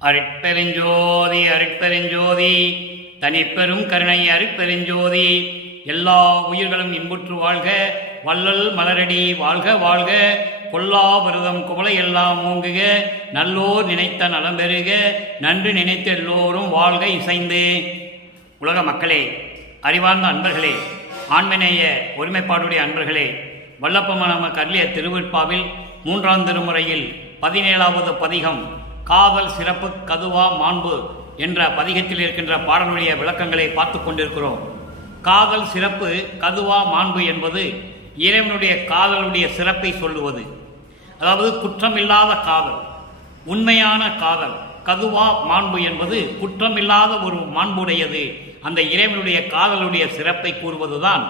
அருட்பெருஞ்சோதி அருட்பெருஞ்சோதி தனிப்பெரும் கருணை அருட்பெருஞ்சோதி. எல்லா உயிர்களும் இன்புற்று வாழ்க, வள்ளல் மலரடி வாழ்க வாழ்க. கொல்லா விரதம் குவளை எல்லாம் மூங்குக, நல்லோர் நினைத்த நலம் பெறுக, நன்று நினைத்த எல்லோரும் வாழ்க இசைந்து. உலக மக்களே, அறிவார்ந்த அன்பர்களே, ஆண்மநேய ஒருமைப்பாடுடைய அன்பர்களே, வல்லப்பமான நமக்கு அருளிய திருவிற்பாவில் 3ஆம் திருமுறையில் 17வது பதிகம் காதல் சிறப்பு கதுவா மாண்பு என்ற பதிகத்தில் இருக்கின்ற பாடலுடைய விளக்கங்களை பார்த்து கொண்டிருக்கிறோம். காதல் சிறப்பு கதுவா மாண்பு என்பது இறைவனுடைய காதலுடைய சிறப்பை சொல்லுவது. அதாவது குற்றமில்லாத காதல், உண்மையான காதல். கதுவா மாண்பு என்பது குற்றமில்லாத ஒரு மாண்புடையது. அந்த இறைவனுடைய காதலுடைய சிறப்பை கூறுவதுதான்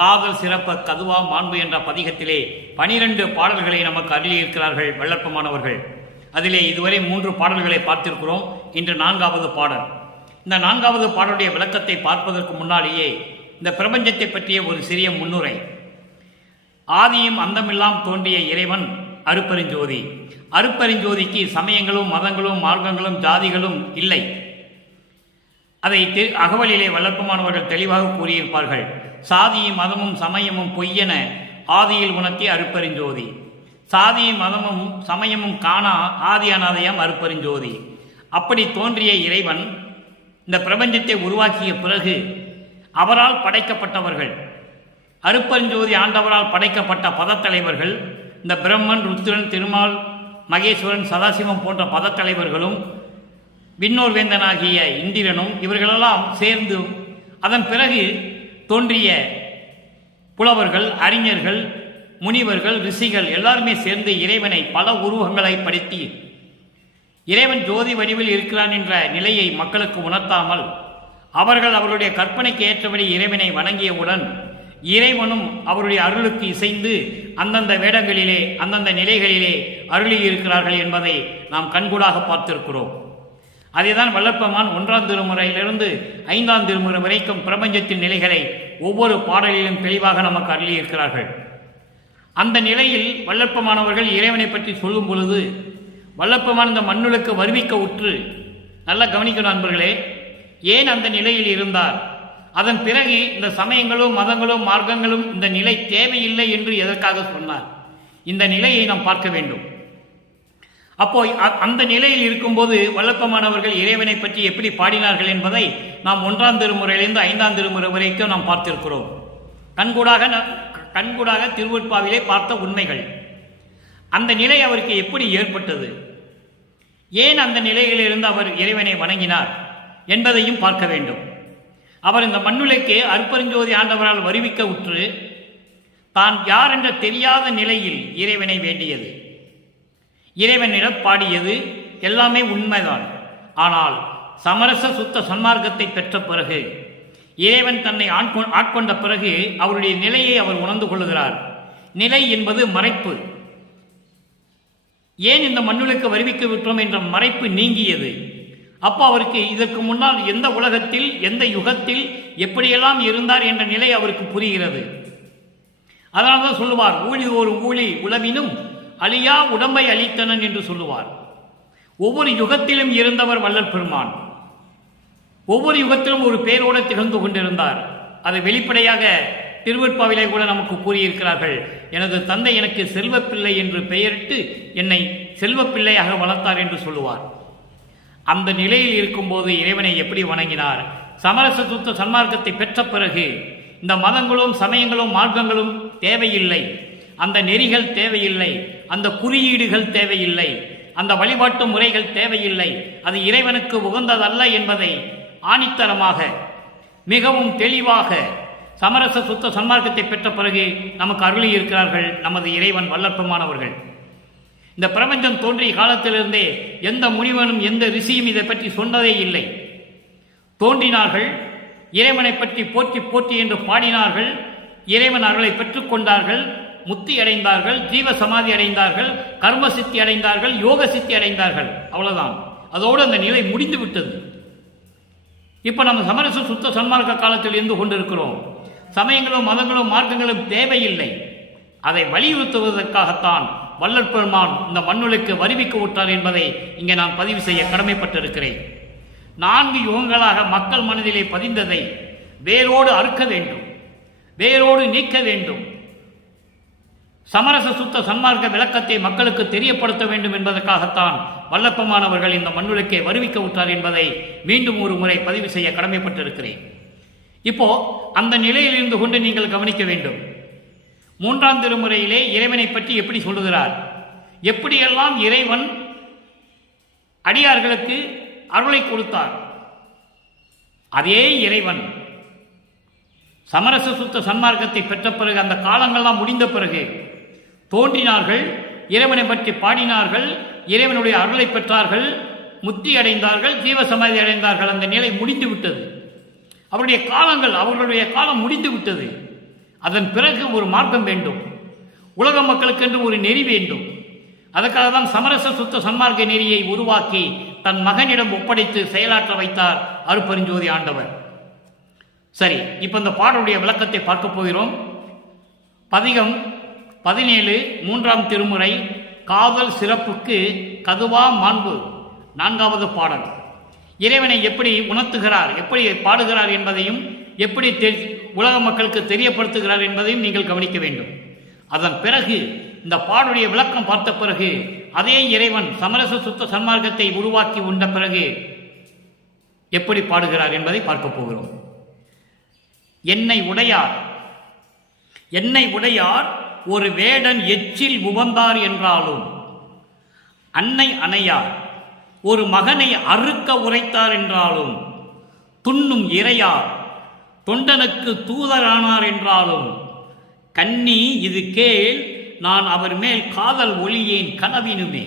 காதல் சிறப்பு கதுவா மாண்பு என்ற பதிகத்திலே 12 பாடல்களை நமக்கு அருளியிருக்கிறார்கள் வல்லற்பமானவர்கள். அதிலே இதுவரை 3 பாடல்களை பார்த்திருக்கிறோம். இன்று 4வது பாடல். இந்த 4வது பாடலுடைய விளக்கத்தை பார்ப்பதற்கு முன்னாலேயே இந்த பிரபஞ்சத்தை பற்றிய ஒரு சிறிய முன்னுரை. ஆதியும் அந்தமில்லாம் தோன்றிய இறைவன் அருட்பெருஞ்சோதி. அருட்பெருஞ்சோதிக்கு சமயங்களும் மதங்களும் மார்க்கங்களும் ஜாதிகளும் இல்லை. அதை அகவலிலே வல்லற்பமானவர்கள் தெளிவாக கூறியிருப்பார்கள். சாதியும் மதமும் சமயமும் பொய்யென ஆதியில் உணர்த்திய அருட்பெருஞ்சோதி. சாதியும் மதமும் சமயமும் காணா ஆதி அநாதயம் அருட்பெருஞ்சோதி. அப்படி தோன்றிய இறைவன் இந்த பிரபஞ்சத்தை உருவாக்கிய பிறகு அவரால் படைக்கப்பட்டவர்கள், அருட்பெருஞ்சோதி ஆண்டவரால் படைக்கப்பட்ட பதத்தலைவர்கள், இந்த பிரம்மன், ருத்ரன், திருமால், மகேஸ்வரன், சதாசிவம் போன்ற பதத்தலைவர்களும் விண்ணோர் வேந்தனாகிய இந்திரனும் இவர்களெல்லாம் சேர்ந்து அதன் பிறகு தோன்றிய புலவர்கள், அறிஞர்கள், முனிவர்கள், ரிஷிகள் எல்லாருமே சேர்ந்து இறைவனை பல உருவங்களை படுத்தி இறைவன் ஜோதி வடிவில் இருக்கிறான் என்ற நிலையை மக்களுக்கு உணர்த்தாமல் அவர்கள் அவருடைய கற்பனைக்கு ஏற்றபடி இறைவனை வணங்கியவுடன் இறைவனும் அவருடைய அருளுக்கு இசைந்து அந்தந்த வேடங்களிலே அந்தந்த நிலைகளிலே அருளியிருக்கிறார்கள் என்பதை நாம் கண்கூடாக பார்த்திருக்கிறோம். அதேதான் வல்லற்பமான் 1ஆம் திருமுறையிலிருந்து 5ஆம் திருமுறை வரைக்கும் பிரபஞ்சத்தின் நிலைகளை ஒவ்வொரு பாடலிலும் தெளிவாக நமக்கு அருளியிருக்கிறார்கள். அந்த நிலையில் வல்லற்பமானவர்கள் இறைவனை பற்றி சொல்லும் பொழுது வல்லற்பமான் இந்த மண்ணுலுக்கு வருவிக்க உற்று, நல்லா கவனிக்கணும் நண்பர்களே, ஏன் அந்த நிலையில் இருந்தார், அதன் பிறகு இந்த சமயங்களும் மதங்களும் மார்க்கங்களும் இந்த நிலை தேவையில்லை என்று எதற்காக சொன்னார், இந்த நிலையை நாம் பார்க்க வேண்டும். அப்போ அந்த நிலையில் இருக்கும்போது வல்லற்பமானவர்கள் இறைவனை பற்றி எப்படி பாடினார்கள் என்பதை நாம் 1ஆம் திருமுறையிலிருந்து 5ஆம் திருமுறை வரைக்கும் நாம் பார்த்திருக்கிறோம். கண்கூடாக திருவொற்பாவிலே பார்த்த உண்மைகள். அந்த நிலை அவருக்கு எப்படி ஏற்பட்டது, ஏன் அந்த நிலையிலிருந்து அவர் இறைவனை வணங்கினார் என்பதையும் பார்க்க வேண்டும். அவர் இந்த மண்ணுலைக்கு அருட்பெருஞ்சோதி ஆண்டவரால் வருவிக்க உற்று தான் யார் என்ற தெரியாத நிலையில் இறைவனை வேண்டியது, இறைவனிடம் பாடியது எல்லாமே உண்மைதான். ஆனால் சமரச சுத்த சன்மார்க்கத்தை பெற்ற பிறகு, இறைவன் தன்னை ஆட்கொண்ட பிறகு அவருடைய நிலையை அவர் உணர்ந்து கொள்ளுகிறார். நிலை என்பது மறைப்பு. ஏன் இந்த மண்ணுலுக்கு வருவிக்க விட்டோம் என்ற மறைப்பு நீங்கியது. அப்போ அவருக்கு இதற்கு முன்னால் எந்த உலகத்தில் எந்த யுகத்தில் எப்படியெல்லாம் இருந்தார் என்ற நிலை அவருக்கு புரிகிறது. அதனால்தான் சொல்லுவார், ஊழி ஒரு ஊழி உளவினும் அழியா உடம்பை அளித்தனன் என்று சொல்லுவார். ஒவ்வொரு யுகத்திலும் இருந்தவர் வள்ளல் பெருமான். ஒவ்வொரு யுகத்திலும் ஒரு பேரோடு திகழ்ந்து கொண்டிருந்தார். அதை வெளிப்படையாக திருவொற்பாவிலே கூட நமக்கு கூறியிருக்கிறார்கள். எனது தந்தை எனக்கு செல்வப்பிள்ளை என்று பெயரிட்டு என்னை செல்வப்பிள்ளையாக வளர்த்தார் என்று சொல்லுவார். அந்த நிலையில் இருக்கும்போது இறைவனை எப்படி வணங்கினார்? சமரச சுத்த சன்மார்க்கத்தை பெற்ற பிறகு இந்த மதங்களும் சமயங்களும் மார்க்கங்களும் தேவையில்லை, அந்த நெறிகள் தேவையில்லை, அந்த குறியீடுகள் தேவையில்லை, அந்த வழிபாட்டு முறைகள் தேவையில்லை, அது இறைவனுக்கு உகந்ததல்ல என்பதை ஆணித்தரமாக மிகவும் தெளிவாக சமரச சுத்த சன்மார்க்கத்தை பெற்ற பிறகு நமக்கு அருளி இருக்கிறார்கள் நமது இறைவன் வல்லற்பமானவர்கள். இந்த பிரபஞ்சம் தோன்றிய காலத்திலிருந்தே எந்த முனிவனும் எந்த ரிஷியும் இதை பற்றி சொன்னதே இல்லை. தோன்றினார்கள், இறைவனை பற்றி போற்றி போற்றி என்று பாடினார்கள், இறைவன் அருளை பெற்றுக்கொண்டார்கள், முத்தி அடைந்தார்கள், ஜீவ சமாதி அடைந்தார்கள், கர்ம சித்தி அடைந்தார்கள், யோக சித்தி அடைந்தார்கள். அவ்வளவுதான். அதோடு அந்த நிலை முடிந்து விட்டது. இப்போ நம்ம சமரச சுத்த சன்மார்க்க காலத்தில் இருந்து கொண்டிருக்கிறோம். சமயங்களும் மதங்களும் மார்க்கங்களும் தேவையில்லை. அதை வலியுறுத்துவதற்காகத்தான் வள்ளல் பெருமான் இந்த மண்ணுலகுக்கு வருவிக்க விட்டார் என்பதை இங்கே நான் பதிவு செய்ய கடமைப்பட்டிருக்கிறேன். 4 யுகங்களாக மக்கள் மனதிலே பதிந்ததை வேரோடு அறுக்க வேண்டும், வேரோடு நீக்க வேண்டும். சமரச சுத்த சன்மார்க்க விளக்கத்தை மக்களுக்கு தெரியப்படுத்த வேண்டும் என்பதற்காகத்தான் வல்லப்பெருமான் அவர்கள் இந்த மண்ணுலகை வருவிக்க விட்டார் என்பதை மீண்டும் ஒரு முறை பதிவு செய்ய கடமைப்பட்டிருக்கிறேன். இப்போ அந்த நிலையில் இருந்து கொண்டு நீங்கள் கவனிக்க வேண்டும். 3ஆம் திருமுறையிலே இறைவனை பற்றி எப்படி சொல்லுகிறார், எப்படியெல்லாம் இறைவன் அடியார்களுக்கு அருளை கொடுத்தார். அதே இறைவன் சமரச சுத்த சன்மார்க்கத்தை பெற்ற பிறகு, அந்த காலங்கள்லாம் முடிந்த பிறகு தோன்றினார்கள், இறைவனை பற்றி பாடினார்கள், இறைவனுடைய அருளை பெற்றார்கள், முக்தி அடைந்தார்கள், ஜீவ சமாதி அடைந்தார்கள். அந்த நிலை முடிந்து விட்டது. அவர்களுடைய காலம் முடிந்து விட்டது. அதன் பிறகு ஒரு மார்க்கம் வேண்டும், உலக மக்களுக்கென்று ஒரு நெறி வேண்டும். அதற்காக தான் சமரச சுத்த சன்மார்க்க நெறியை உருவாக்கி தன் மகனிடம் ஒப்படைத்து செயலாற்ற வைத்தார் அருட்பெருஞ்சோதி ஆண்டவர். சரி, இப்போ இந்த பாடலுடைய விளக்கத்தை பார்க்க போகிறோம். பதிகம் 17 3ஆம் திருமுறை, காதல் சிறப்புக்கு கதுவா மாண்பு, 4வது பாடல். இறைவனை எப்படி உணர்த்துகிறார், எப்படி பாடுகிறார் என்பதையும், எப்படி உலக மக்களுக்கு தெரியப்படுத்துகிறார் என்பதையும் நீங்கள் கவனிக்க வேண்டும். அதன் பிறகு இந்த பாடலுடைய விளக்கம் பார்த்த பிறகு, அதே இறைவன் சமரச சுத்த சன்மார்க்கத்தை உருவாக்கி உண்ட பிறகு எப்படி பாடுகிறார் என்பதை பார்க்க போகிறோம். என்னை உடையார் ஒரு வேடன் எச்சில் உவந்தார் என்றாலும், அன்னை அணையார் ஒரு மகனை அறுக்க உரைத்தார் என்றாலும், துண்ணும் இறையார் தொண்டனுக்கு தூதரானார் என்றாலும், கன்னி இது கேள் நான் அவர் மேல் காதல் ஒளியேன் கனவினுமே.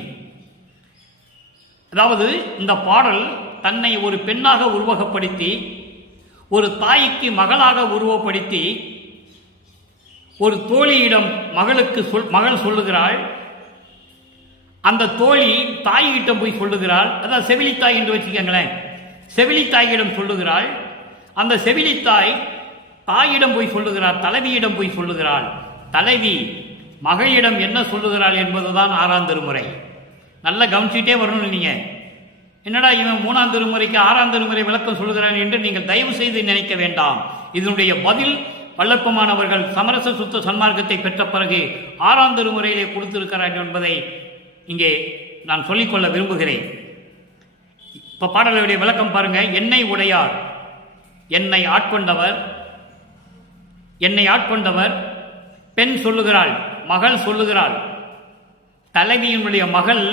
அதாவது இந்த பாடல் தன்னை ஒரு பெண்ணாக உருவகப்படுத்தி, ஒரு தாய்க்கு மகளாக உருவப்படுத்தி, ஒரு தோழியிடம் மகள் சொல்லுகிறாள். அந்த தோழி தாயிடம் போய் சொல்லுகிறாள். அதாவது செவிலித்தாய் என்று வச்சுக்கோங்களேன். செவிலித்தாயிடம் சொல்லுகிறாள். அந்த செவிலித்தாய் தாயிடம் போய் சொல்லுகிறாள், தலைவியிடம் போய் சொல்லுகிறாள். தலைவி மகளிடம் என்ன சொல்லுகிறாள் என்பதுதான் 6ஆம் திருமுறை. நல்லா கவனிச்சுட்டே வரணும். நீங்கள் என்னடா இவன் 3ஆம் திருமுறைக்கு 6ஆம் திருமுறை விளக்கம் சொல்லுகிறான் என்று நீங்கள் தயவு செய்து நினைக்க வேண்டாம். இதனுடைய பதில் வல்லப்பெருமான் அவர்கள் சமரச சுத்த சன்மார்க்கத்தை பெற்ற பிறகு 6ஆம் திருமுறையிலே கொடுத்திருக்கிறார் என்பதை இங்கே நான் சொல்லிக்கொள்ள விரும்புகிறேன். இப்போ பாடலுடைய விளக்கம் பாருங்க. என்னை உடையார், என்னை ஆட்கொண்டவர் பெண் சொல்லுகிறாள், மகள் சொல்லுகிறாள். தலைவியினுடைய மகள்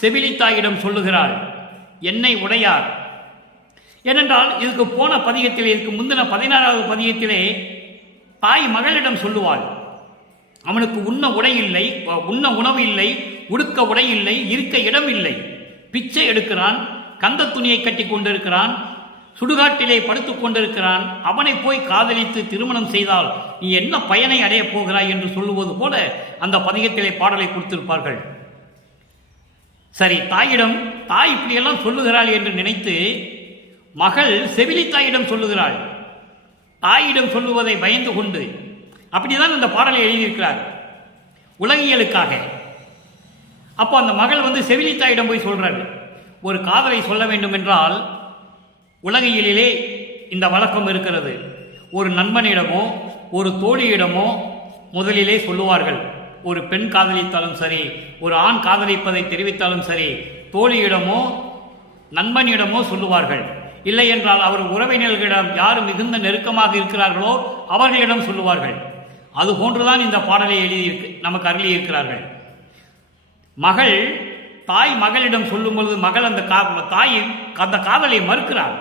செவிலித்தாயிடம் சொல்லுகிறாள், என்னை உடையார். ஏனென்றால் இதுக்கு போன பதிகத்திலே, இதுக்கு முந்தின 16வது பதிகத்திலே தாய் மகளிடம் சொல்லுவாள், அவனுக்கு உண்ண உணவு இல்லை, உடுக்க உடை இல்லை, இருக்க இடம் இல்லை, பிச்சை எடுக்கிறான், கந்த துணியை கட்டி கொண்டிருக்கிறான், சுடுகாட்டிலே படுத்துக் கொண்டிருக்கிறான். அவனை போய் காதலித்து திருமணம் செய்தால் நீ என்ன பயனை அடையப் போகிறாய் என்று சொல்லுவது போல அந்த பதிகத்திலே பாடலை கொடுத்திருப்பார்கள். சரி, தாய் இப்படியெல்லாம் சொல்லுகிறாள் என்று நினைத்து மகள் செவிலித்தாயிடம் சொல்லுகிறாள். தாயிடம் சொல்லுவதை பயந்து கொண்டு அப்படிதான் இந்த பாடலை எழுதியிருக்கிறார் உலகியலுக்காக. அப்போ அந்த மகள் செவிலித்தாயிடம் போய் சொல்றாரு. ஒரு காதலை சொல்ல வேண்டும் என்றால் உலகியலிலே இந்த வழக்கம் இருக்கிறது. ஒரு நண்பனிடமோ ஒரு தோழியிடமோ முதலிலே சொல்லுவார்கள். ஒரு பெண் காதலித்தாலும் சரி, ஒரு ஆண் காதலிப்பதை தெரிவித்தாலும் சரி, தோழியிடமோ நண்பனிடமோ சொல்லுவார்கள். இல்லை என்றால் அவர் உறவினர்களிடம் யார் மிகுந்த நெருக்கமாக இருக்கிறார்களோ அவர்களிடம் சொல்லுவார்கள். அதுபோன்றுதான் இந்த பாடலை நமக்கு அருளியிருக்கிறார்கள். தாய் மகளிடம் சொல்லும்போது மகள் அந்த காதலை மறுக்கிறாள்.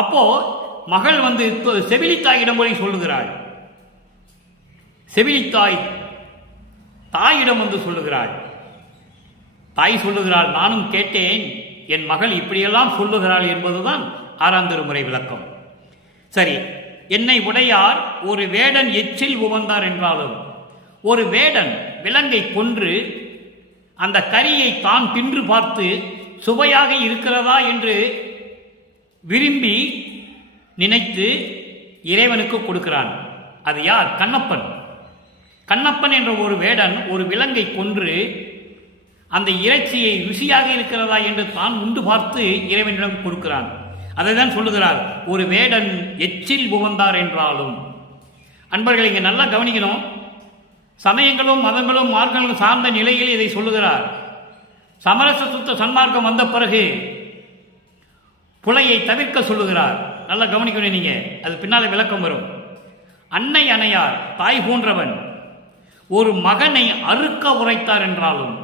அப்போ மகள் செவிலித்தாயிடம் போய் சொல்லுகிறாள். செவிலித்தாய் தாயிடம் சொல்லுகிறாள். தாய் சொல்லுகிறாள், நானும் கேட்டேன், என் மகள் இப்படியெல்லாம் சொல்லுகிறாள் என்பதுதான் 6ஆம் திருமுறை விளக்கம். சரி, என்னை உடையார் ஒரு வேடன் எச்சில் உவந்தார் என்றாலும், ஒரு வேடன் விலங்கை கொன்று அந்த கரியை தான் தின்று பார்த்து சுவையாக இருக்கிறதா என்று விரும்பி நினைத்து இறைவனுக்கு கொடுக்கிறான். அது யார்? கண்ணப்பன். கண்ணப்பன் என்ற ஒரு வேடன் ஒரு விலங்கை கொன்று அந்த இறைச்சியை ருசியாக இருக்கிறதா என்று தான் உண்டு பார்த்து இறைவனிடம் கொடுக்கிறான். அதை தான் சொல்லுகிறார், ஒரு வேடன் எச்சில் புகந்தார் என்றாலும். அன்பர்கள் இங்கே நல்லா கவனிக்கணும். சமயங்களும் மதங்களும் மார்க்கங்களும் சார்ந்த நிலையில் இதை சொல்லுகிறார். சமரச சுத்த சன்மார்க்கம் வந்த பிறகு புலையை தவிர்க்க சொல்லுகிறார். நல்லா கவனிக்கணும் நீங்க, அது பின்னாலே விளக்கம் வரும். அன்னை அணையார் தாய் போன்றவன் ஒரு மகனை அறுக்க உரைத்தார் என்றாலும்,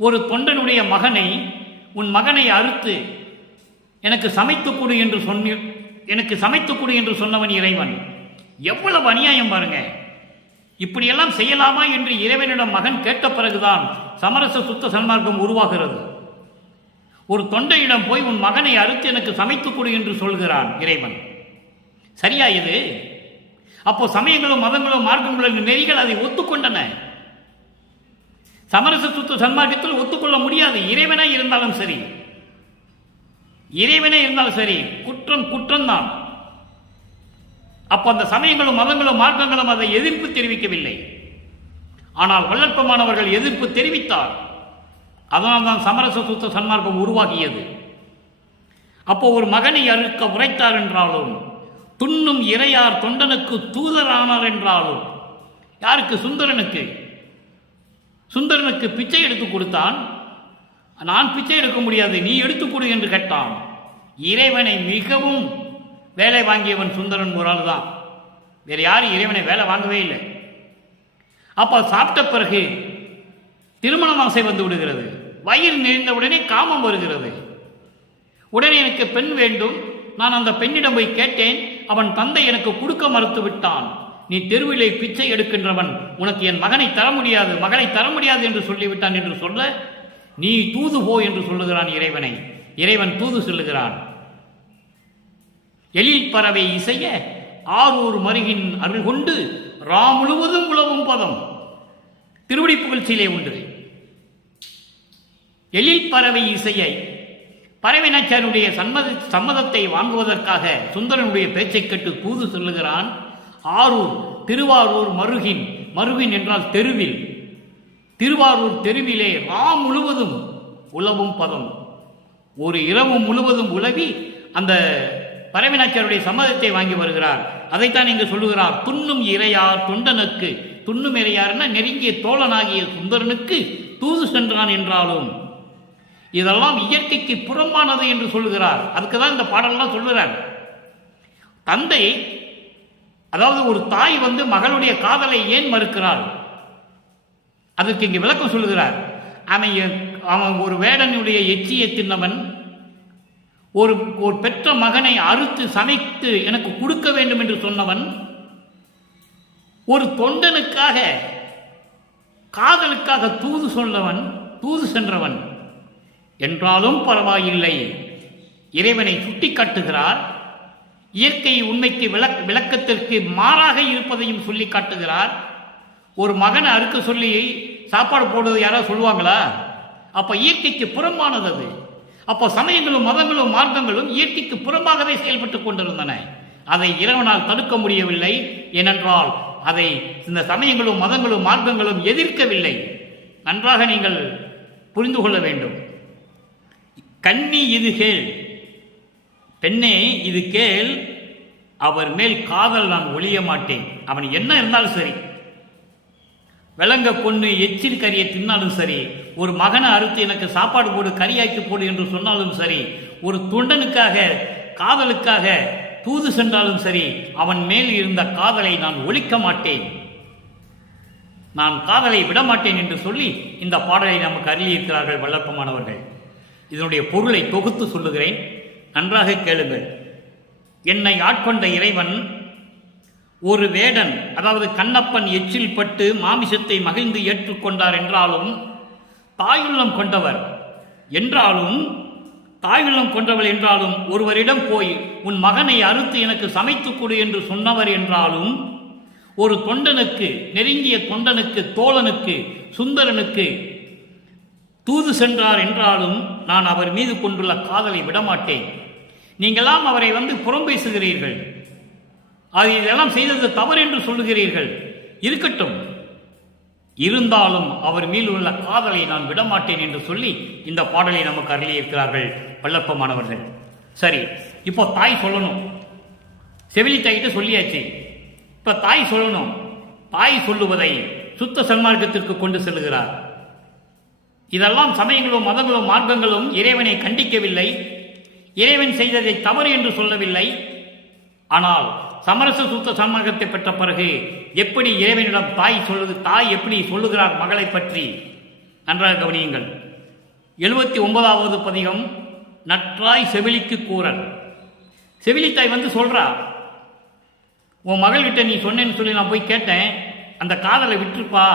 ஒரு தொண்டனுடைய மகனை, உன் மகனை அறுத்து எனக்கு சமைத்துக் கொடு என்று சொன்னவன் இறைவன். எவ்வளவு அநியாயம் பாருங்க. இப்படியெல்லாம் செய்யலாமா என்று இறைவனிடம் மகன் கேட்ட பிறகுதான் சமரச சுத்த சன்மார்க்கம் உருவாகிறது. ஒரு தொண்டையிடம் போய் உன் மகனை அறுத்து எனக்கு சமைத்துக் கொடு என்று சொல்கிறான் இறைவன். சரியா இது? அப்போ சமயங்களும் மதங்களும் மார்க்கங்களும் நெறிகள் அதை ஒத்துக்கொண்டன. சமரச சுத்த சன்மார்க்கத்தில் ஒத்துக்கொள்ள முடியாது. இறைவனே இருந்தாலும் சரி, குற்றம் தான். அப்போ அந்த சமயங்களும் மதங்களும் மார்க்கங்களும் அதை எதிர்ப்பு தெரிவிக்கவில்லை. ஆனால் வல்லற்பமானவர்கள் எதிர்ப்பு தெரிவித்தார். அதனால் தான் சமரச சுத்த சன்மார்க்கம் உருவாகியது. அப்போ ஒரு மகனை அறுக்க உரைத்தார் என்றாலும், துண்ணும் இறையார் தொண்டனுக்கு தூதரானார் என்றாலும், யாருக்கு? சுந்தரனுக்கு பிச்சை எடுத்து கொடுத்தான். நான் பிச்சை எடுக்க முடியாது, நீ எடுத்துக் கொடு என்று கேட்டான். இறைவனை மிகவும் வேலை வாங்கியவன் சுந்தரன் ஒரு ஆள் தான். வேறு யாரும் இறைவனை வேலை வாங்கவே இல்லை. அப்போ சாப்பிட்ட பிறகு திருமணம் ஆசை வந்து விடுகிறது. வயிறு நிறைந்த உடனே காமம் வருகிறது. உடனே எனக்கு பெண் வேண்டும். நான் அந்த பெண்ணிடம் போய் கேட்டேன். அவன் தந்தை எனக்கு கொடுக்க மறுத்து விட்டான். நீ தெருவிலே பிச்சை எடுக்கின்றவன், உனக்கு என் மகனை தர முடியாது என்று சொல்லிவிட்டான் என்று சொல்ல, நீ தூது போ என்று சொல்லுகிறான் இறைவனை. இறைவன் தூது சொல்லுகிறான். எழில் பறவை இசைய ஆரூர் மருகின் அருள் கொண்டு ராம் முழுவதும் உலவும் பதம் திருவடி புகழ்ச்சியிலே உண்டு. எழில் பறவை இசையை பறவை நாச்சியாருடைய சம்மதத்தை வாங்குவதற்காக சுந்தரனுடைய பேச்சை கேட்டு தூது சொல்லுகிறான். ஆரூர், திருவாரூர் மருகின் என்றால் தெருவில், திருவாரூர் தெருவிலே ராம் முழுவதும் உலவும் பதம், ஒரு இரவு முழுவதும் உலவி அந்த பரவினாச்சியாருடைய சம்மதத்தை வாங்கி வருகிறார். அதைத்தான் இங்கு சொல்லுகிறார். துண்ணும் இறையார் தொண்டனுக்கு, துண்ணும் இறையார்னா நெருங்கிய தோழனாகிய சுந்தரனுக்கு தூது சென்றான் என்றாலும், இதெல்லாம் இயற்கைக்கு புறம்பானது என்று சொல்லுகிறார். அதுக்கு தான் இந்த பாடலாம் சொல்லுகிறார். தந்தை, அதாவது ஒரு தாய் மகளுடைய காதலை ஏன் மறுக்கிறாள், அதுக்கு இங்கு விளக்கம் சொல்லுகிறார். அவன் ஒரு வேடனுடைய எச்சியை தின்னவன், ஒரு பெற்ற மகனை அறுத்து சமைத்து எனக்கு கொடுக்க வேண்டும் என்று சொன்னவன், ஒரு தொண்டனுக்காக காதலுக்காக தூது சென்றவன் என்றாலும் பரவாயில்லை. இறைவனை சுட்டி காட்டுகிறார். இயற்கை உண்மைக்கு விளக்கத்திற்கு மாறாக இருப்பதையும் சொல்லி காட்டுகிறார். ஒரு மகனை அறுக்க சொல்லி சாப்பாடு போடுவது யாராவது சொல்லுவாங்களா? அப்ப இயற்கைக்கு புறம்பானது அது. அப்போ சமயங்களும் மதங்களும் மார்க்கங்களும் இயற்கைக்கு புறம்பாகவே செயல்பட்டு கொண்டிருந்தன. அதை இறைவனால் தடுக்க முடியவில்லை. ஏனென்றால் அதை இந்த சமயங்களும் மதங்களும் மார்க்கங்களும் எதிர்க்கவில்லை. நன்றாக நீங்கள் புரிந்து கொள்ள வேண்டும். கண்ணி இது கேள், பெண்ணே இது கேள், அவர் மேல் காதல் நான் ஒழிய மாட்டேன். அவன் என்ன இருந்தாலும் சரி, விலங்க கொண்டு எச்சில் கறியை தின்னாலும் சரி, ஒரு மகனை அறுத்து எனக்கு சாப்பாடு போடு, கறியாக்கி போடு என்று சொன்னாலும் சரி, ஒரு தொண்டனுக்காக காதலுக்காக தூது சென்றாலும் சரி, அவன் மேல் இருந்த காதலை நான் ஒழிக்க மாட்டேன், நான் காதலை விடமாட்டேன் என்று சொல்லி இந்த பாடலை நமக்கு அருளியிருக்கிறார்கள் வல்லற்பமானவர்கள். இதனுடைய பொருளை தொகுத்து சொல்லுகிறேன், நன்றாக கேளுங்கள். என்னை ஆட்கொண்ட இறைவன் ஒரு வேடன், அதாவது கண்ணப்பன் எச்சில் பட்டு மாமிசத்தை மகிழ்ந்து ஏற்றுக்கொண்டார் என்றாலும், தாயுள்ளம் கொண்டவர் என்றாலும், ஒருவரிடம் போய் உன் மகனை அறுத்து எனக்கு சமைத்துக் கொடு என்று சொன்னவர் என்றாலும், ஒரு தொண்டனுக்கு, நெருங்கிய தொண்டனுக்கு, தோழனுக்கு, சுந்தரனுக்கு தூது சென்றார் என்றாலும் நான் அவர் மீது கொண்டுள்ள காதலை விடமாட்டேன். நீங்களாம் அவரை புறம் பேசுகிறீர்கள், அது இதெல்லாம் செய்தது தவறு என்று சொல்லுகிறீர்கள். இருக்கட்டும், இருந்தாலும் அவர் மீது உள்ள காதலை நான் விடமாட்டேன் என்று சொல்லி இந்த பாடலை நமக்கு அருளியிருக்கிறார்கள் வல்லற்பமானவர்கள். சரி, இப்போ தாய் சொல்லணும். செவிலி தாய்கிட்ட சொல்லியாச்சு. இப்ப தாய் சொல்லணும். தாய் சொல்லுவதை சுத்த சன்மார்க்கத்திற்கு கொண்டு செல்லுகிறார். இதெல்லாம் சமயங்களோ மதங்களோ மார்க்கங்களும் இறைவனை கண்டிக்கவில்லை, இறைவன் செய்ததை தவறு என்று சொல்லவில்லை. ஆனால் சமரச சுத்த சன்மார்க்கத்தை பெற்ற பிறகு எப்படி இறைவனிடம் தாய் எப்படி சொல்லுகிறார் மகளை பற்றி நன்றாக கவனியுங்கள். 79வது பதிகம் நற்றாய் செவிலிக்கு கூறல். செவிலித்தாய் வந்து சொல்றா, உன் மகள்கிட்ட நீ சொன்னேன்னு சொல்லி நான் போய் கேட்டேன், அந்த காதலை விட்டுருப்பா,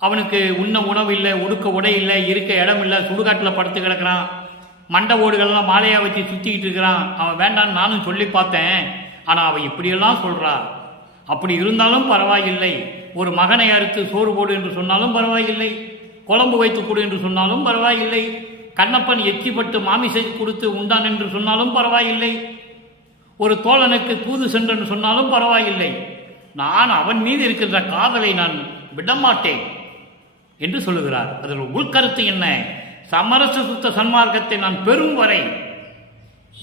அவனுக்கு உண்ண உணவு இல்லை, உடுக்க உடை இல்லை, இருக்க இடம் இல்லை, சுடுகாட்டில் படுத்து கிடக்கிறான், மண்டை ஓடுகள்லாம் மாலையா வச்சு சுற்றிக்கிட்டு இருக்கிறான், அவன் வேண்டான்னு நானும் சொல்லி பார்த்தேன். ஆனால் அவன் இப்படியெல்லாம் சொல்கிறா. அப்படி இருந்தாலும் பரவாயில்லை, ஒரு மகனை அறுத்து சோறு போடு என்று சொன்னாலும் பரவாயில்லை, குழம்பு வைத்து கொடு என்று சொன்னாலும் பரவாயில்லை, கண்ணப்பன் எச்சிப்பட்டு மாமிசை கொடுத்து உண்டான் என்று சொன்னாலும் பரவாயில்லை, ஒரு தோழனுக்கு தூது சென்றென்று சொன்னாலும் பரவாயில்லை, நான் அவன் மீது இருக்கின்ற காதலை நான் விடமாட்டேன் என்று சொல்லுகிறார். அதில் உள்கருத்து என்ன? சமரச சுத்த சன்மார்க்கத்தை நான் பெறும் வரை,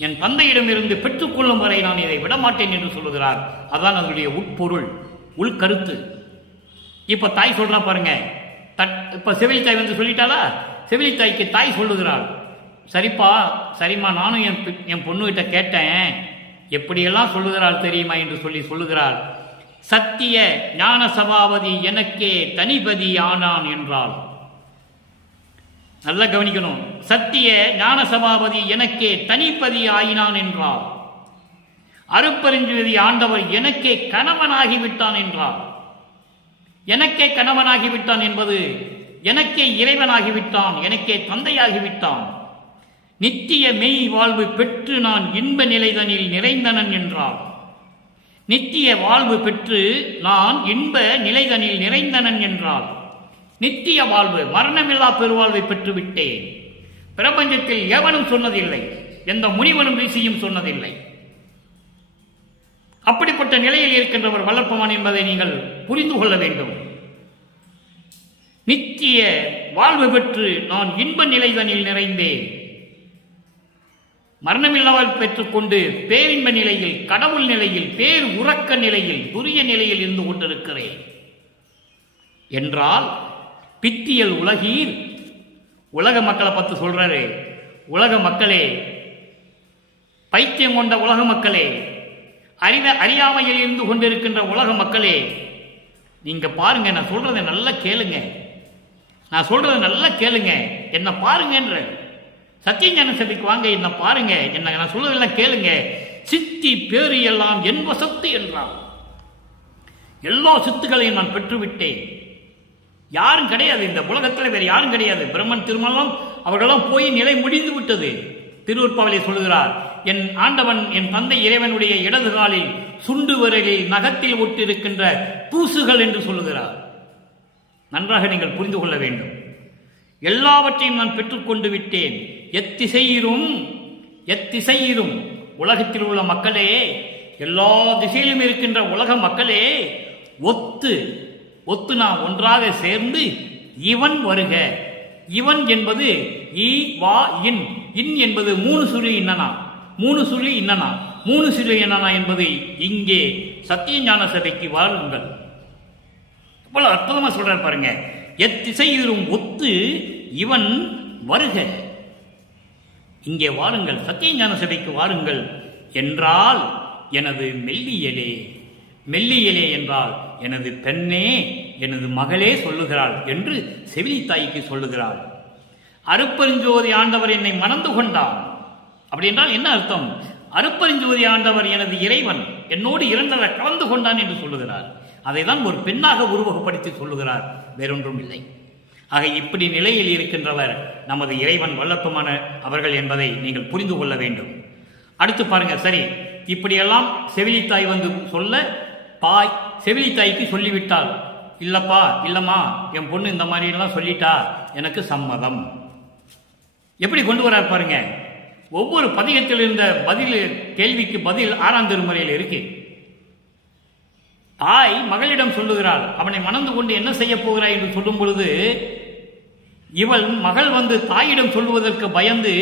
என் தந்தையிடமிருந்து பெற்றுக்கொள்ளும் வரை நான் இதை விடமாட்டேன் என்று சொல்லுகிறார். அதான் அதனுடைய உட்பொருள், உள்கருத்து. இப்ப தாய் சொல்றா பாருங்க. இப்ப செவிலி தாய் வந்து சொல்லிட்டாளா? செவிலி தாய்க்கு தாய் சொல்லுகிறாள், சரிப்பா சரிம்மா, நானும் என் பொண்ணுகிட்ட கேட்டேன், எப்படியெல்லாம் சொல்லுகிறாள் தெரியுமா என்று சொல்லுகிறாள். சத்திய ஞான சபாபதி எனக்கே தனிபதி ஆனான் என்றாள். நல்லா கவனிக்கணும். சத்திய ஞான சபாபதி எனக்கே தனிப்பதி ஆயினான் என்றார். அருப்பெருஞ்சுவதி ஆண்டவர் எனக்கே கணவனாகிவிட்டான் என்றார். எனக்கே கணவனாகிவிட்டான் என்பது எனக்கே இறைவனாகிவிட்டான், எனக்கே தந்தையாகிவிட்டான், நித்திய மெய் வாழ்வு பெற்று நான் இன்ப நிலைதனில் நிறைந்தனன் என்றார். நித்திய வாழ்வு பெற்று நான் இன்ப நிலைதனில் நிறைந்தனன் என்றார். நித்திய வாழ்வு, மரணமில்லா பெருவாழ்வை பெற்றுவிட்டேன். பிரபஞ்சத்தில் எவனும் சொன்னதில்லை, எந்த முனிவனும் ரிஷியும் சொன்னதில்லை. அப்படிப்பட்ட நிலையில் இருக்கின்றவர் வல்லற்பமான் என்பதை நீங்கள் புரிந்து கொள்ள வேண்டும். நித்திய வாழ்வு பெற்று நான் இன்ப நிலைதனில் நிறைந்தேன். மரணமில்லாமல் பெற்றுக்கொண்டு பேரின்ப நிலையில், கடவுள் நிலையில், பேர் உறக்க நிலையில், துரிய நிலையில் இருந்து கொண்டிருக்கிறேன் என்றால், பித்தியல் உலகீர், உலக மக்களை பற்றி சொல்றாரு. உலக மக்களே, பைத்தியம் கொண்ட உலக மக்களே, அறியாமையில் இருந்து கொண்டிருக்கின்ற உலக மக்களே, நீங்க பாருங்க, நான் சொல்றதை நல்லா கேளுங்க, நான் சொல்றதை நல்லா கேளுங்க, என்ன பாருங்கன்ற. சத்தியஞான சபைக்கு வாங்க, என்ன பாருங்க, என்ன நான் சொல்றதெல்லாம் கேளுங்க. சித்தி பேரு எல்லாம் என் வசத்து என்றான். எல்லா சித்துக்களையும் நான் பெற்றுவிட்டேன். யாரும் கிடையாது, இந்த உலகத்தில் வேறு யாரும் கிடையாது. பிரம்மன் திருமணம் அவர்களெல்லாம் போய் நிலை முடிந்து விட்டது. திருவற்பாவிலே சொல்கிறார், என் ஆண்டவன் என் தந்தை இறைவனுடைய இடது காலில் சுண்டு விரலில் நகத்தில் ஒட்டிருக்கின்ற தூசுகள் என்று சொல்லுகிறார். நன்றாக நீங்கள் புரிந்து கொள்ள வேண்டும். எல்லாவற்றையும் நான் பெற்றுக்கொண்டு விட்டேன். எத்திசையிரும் உலகத்தில் உள்ள மக்களே, எல்லா திசையிலும் இருக்கின்ற உலக மக்களே, ஒத்து நாம் ஒன்றாக சேர்ந்து இவன் வருக. இவன் என்பது இ வா இன், இன் என்பது மூணு சுழி இன்னனா, மூணு சுழி இன்னனா, மூணு சுழி என்னனா என்பது இங்கே சத்தியஞான சபைக்கு வாருங்கள். இவ்வளவு அற்புதமா சொல்றார் பாருங்க. எத்திசையிலும் ஒத்து இவன் வருக, இங்கே வாருங்கள், சத்தியஞான சபைக்கு வாருங்கள் என்றால் எனது மெல்லியலே, மெல்லியலே என்றால் எனது பெண்ணே, எனது மகளே சொல்லுகிறாள் என்று செவிலி தாய்க்கு சொல்லுகிறாள். அருப்பெருஞ்சோதி ஆண்டவர் என்னை மணந்து கொண்டார். அப்படி என்றால் என்ன அர்த்தம்? அருப்பெருஞ்சோதி ஆண்டவர் எனது இறைவன், என்னோடு இரண்டரை கலந்து கொண்டான் என்று சொல்லுகிறார். அதை தான் ஒரு பெண்ணாக உருவகப்படுத்தி சொல்லுகிறார், வேறொன்றும் இல்லை. ஆக இப்படி நிலையில் இருக்கின்றவர் நமது இறைவன் வல்லற்பமான அவர்கள் என்பதை நீங்கள் புரிந்து கொள்ள வேண்டும். அடுத்து பாருங்க. சரி, இப்படியெல்லாம் செவிலித்தாய் வந்து சொல்ல, தாய் செவிலித்தாய்க்கு சொல்லிவிட்டாள். இல்லப்பா, இல்லம்மா, என் பொண்ணு இந்த மாதிரி எல்லாம் சொல்லிட்டா, எனக்கு சம்மதம். எப்படி கொண்டு வரார் பாருங்க. ஒவ்வொரு பதிகத்தில் இருந்த கேள்விக்கு பதில் 6ஆம் திருமுறையில் இருக்கு. தாய் மகளிடம் சொல்லுகிறாள், அவனை மணந்து கொண்டு என்ன செய்ய போகிறாய் என்று சொல்லும் பொழுது இவள் மகள் வந்து தாயிடம் சொல்லுவதற்கு பயந்து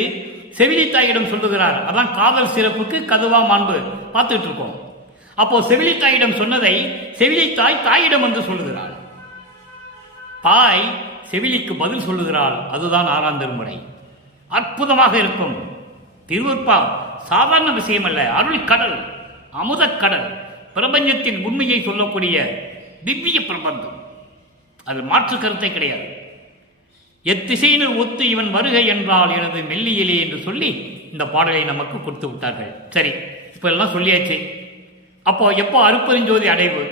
செவிலி தாயிடம் சொல்லுகிறார். அதான் காதல் சிறப்புக்கு கதுவா மாண்பு பார்த்துட்டு இருக்கோம். அப்போ செவிலி தாயிடம் சொன்னதை செவிலி தாய் தாயிடம் வந்து சொல்லுகிறாள். தாய் செவிலிக்கு பதில் சொல்லுகிறாள். அதுதான் 6ஆம் திருமுறை. அற்புதமாக இருக்கும். திருவருட்பா சாதாரண விஷயம் அல்ல, அருள் கடல், அமுத கடல், பிரபஞ்சத்தின் உண்மையை சொல்லக்கூடிய திவ்ய பிரபந்தம். அது மாற்று கருத்தை கிடையாது. எத்திசையினர் ஒத்து இவன் வருகை என்றால் எனது மெல்லியிலே என்று சொல்லி இந்த பாடலை நமக்கு கொடுத்து விட்டார்கள். சரி, இப்போ எல்லாம் சொல்லியாச்சு. அப்போ எப்போ அருட்பெருஞ்சோதி அடைவு?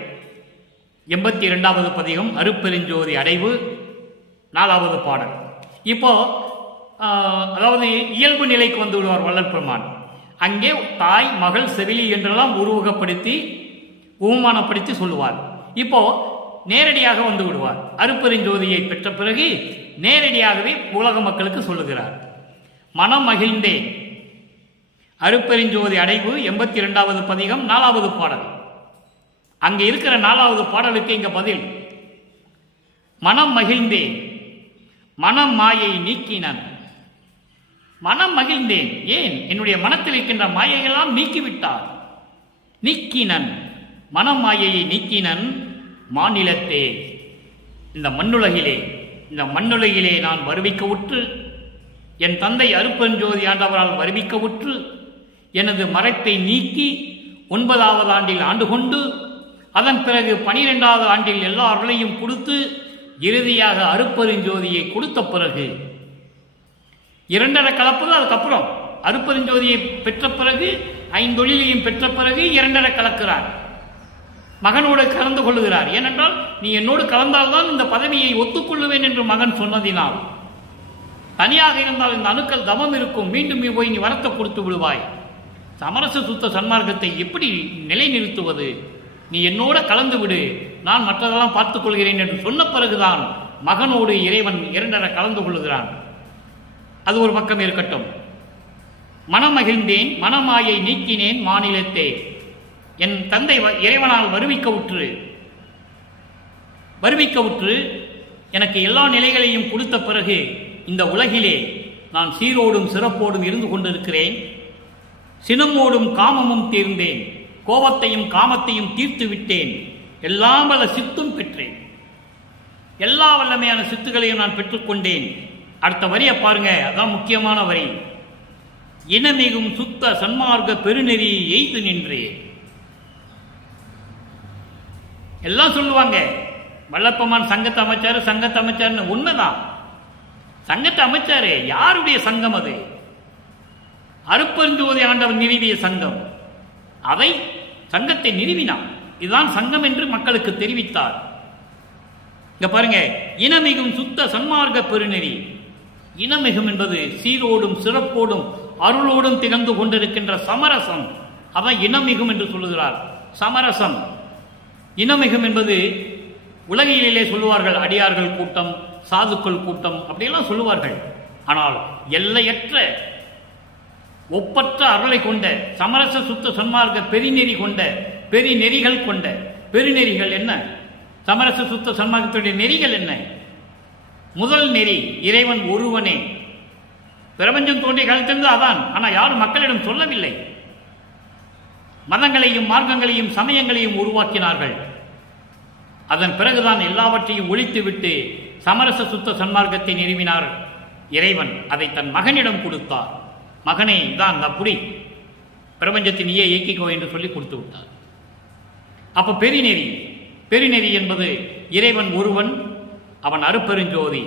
82வது பதிகம் அருட்பெருஞ்சோதி அடைவு 4வது பாடல். இப்போ அதாவது இயல்பு நிலைக்கு வந்து விடுவார் வள்ளல் பெருமான். அங்கே தாய் மகள் செவிலி என்றெல்லாம் உருவகப்படுத்தி உபமானப்படுத்தி சொல்லுவார். இப்போ நேரடியாக வந்து விடுவார். அருட்பெருஞ்சோதியை பெற்ற பிறகு நேரடியாகவே உலக மக்களுக்கு சொல்லுகிறார். மனம் மகிழ்ந்தேன். அருட்பெருஞ்சோதி அடைவு 82வது பதிகம் 4வது பாடல். அங்கே இருக்கிற 4வது பாடலுக்கு இங்க பதில். மனம் மகிழ்ந்தேன், மனம் மாயை நீக்கினன். மனம் மகிழ்ந்தேன், ஏன்? என்னுடைய மனத்தில் இருக்கின்ற மாயையெல்லாம் நீக்கிவிட்டார். நீக்கினன், மனம் மாயையை நீக்கினன் மாநிலத்தே, இந்த மண்ணுலகிலே நான் வருவிக்க உற்று, என் தந்தை அருட்பெருஞ்சோதி ஆண்டவரால் வருவிக்க உற்று, எனது மறைப்பை நீக்கி 9வது ஆண்டில் ஆண்டு கொண்டு, அதன் பிறகு 12வது ஆண்டில் எல்லா அருளையும் கொடுத்து, இறுதியாக அருட்பெருஞ்சோதியை கொடுத்த பிறகு 2.5 கலப்பது. அதுக்கப்புறம் அருட்பெருஞ்சோதியை பெற்ற பிறகு 5 தொழிலையும் பெற்ற பிறகு 2.5 கலக்கிறார். மகனோடு கலந்து கொள்ளுகிறார். ஏனென்றால் நீ என்னோடு கலந்தால்தான் இந்த பதவியை ஒத்துக்கொள்ளுவேன் என்று மகன் சொன்னதினால். தனியாக இருந்தால் இந்த அணுக்கள் தவம் இருக்கும், மீண்டும் போய் நீ வரத்தை கொடுத்து விடுவாய். சமரச சுத்த சன்மார்க்கத்தை எப்படி நிலைநிறுத்துவது? நீ என்னோட கலந்து விடு, நான் மற்றதெல்லாம் பார்த்துக் கொள்கிறேன் என்று சொன்ன பிறகுதான் மகனோடு இறைவன் 2.5 கலந்து கொள்ளுகிறான். அது ஒரு பக்கம் இருக்கட்டும். மனமகிழ்ந்தேன், மனமாயை நீக்கினேன் மாநிலத்தே, என் தந்தை இறைவனால் வருவிக்க உற்று எனக்கு எல்லா நிலைகளையும் கொடுத்த பிறகு இந்த உலகிலே நான் சீரோடும் சிறப்போடும் இருந்து கொண்டிருக்கிறேன். சினமோடும் காமமும் தீர்ந்தேன், கோபத்தையும் காமத்தையும் தீர்த்து விட்டேன், எல்லாம் வல்ல சித்தும் பெற்றேன், எல்லா வல்லமையான சித்துகளையும் நான் பெற்றுக்கொண்டேன். அடுத்த வரியை பாருங்க, அதான் முக்கியமான வரி. இனமிகும் சுத்த சன்மார்க்க பெருநெறி எய்து நின்றேன். எல்லாம் சொல்லுவாங்க, வல்லப்பமான் சங்கத்தை அமைச்சாரு உண்மைதான். சங்கத்தை அமைச்சாரு, யாருடைய சங்கம் அது? அருட்பெருஞ்சோதி ஆண்டவர் நிறுவிய சங்கம். அதை சங்கத்தை நிறுவினார். இதுதான் சங்கம் என்று மக்களுக்கு தெரிவித்தார். இங்க பாருங்க, இனமிகும் சுத்த சன்மார்க்க பெருநெறி. இனமிகும் என்பது சீரோடும் சிறப்போடும் அருளோடும் திகழ்ந்து கொண்டிருக்கின்ற சமரசம். அதான் இனமிகும் என்று சொல்லுகிறார். சமரசம். இனமிகும் என்பது உலகிலே சொல்லுவார்கள், அடியார்கள் கூட்டம், சாதுக்கள் கூட்டம், அப்படியெல்லாம் சொல்லுவார்கள். ஆனால் எல்லையற்ற ஒப்பற்ற அருளை கொண்ட சமரச சுத்த சன்மார்க்க பெருநெறி கொண்ட பெருநெறிகள் கொண்ட பெருநெறிகள் என்ன? சமரச சுத்த சன்மார்க்கத்துடைய நெறிகள் என்ன? முதல் நெறி இறைவன் ஒருவனே. பிரபஞ்சம் தோன்றிய காலத்திலிருந்து அதான். ஆனால் யாரும் மக்களிடம் சொல்லவில்லை. மதங்களையும் மார்க்கங்களையும் சமயங்களையும் உருவாக்கினார்கள். அதன் பிறகுதான் எல்லாவற்றையும் ஒழித்துவிட்டு சமரச சுத்த சன்மார்க்கத்தை நிறுவினார் இறைவன். அதை தன் மகனிடம் கொடுத்தார். மகனே தான் அப்படி பிரபஞ்சத்தின் இயக்கிக்கோ என்று சொல்லி கொடுத்து விட்டார். அப்ப பெருநெறி என்பது இறைவன் ஒருவன், அவன் அருட்பெருஞ்சோதி.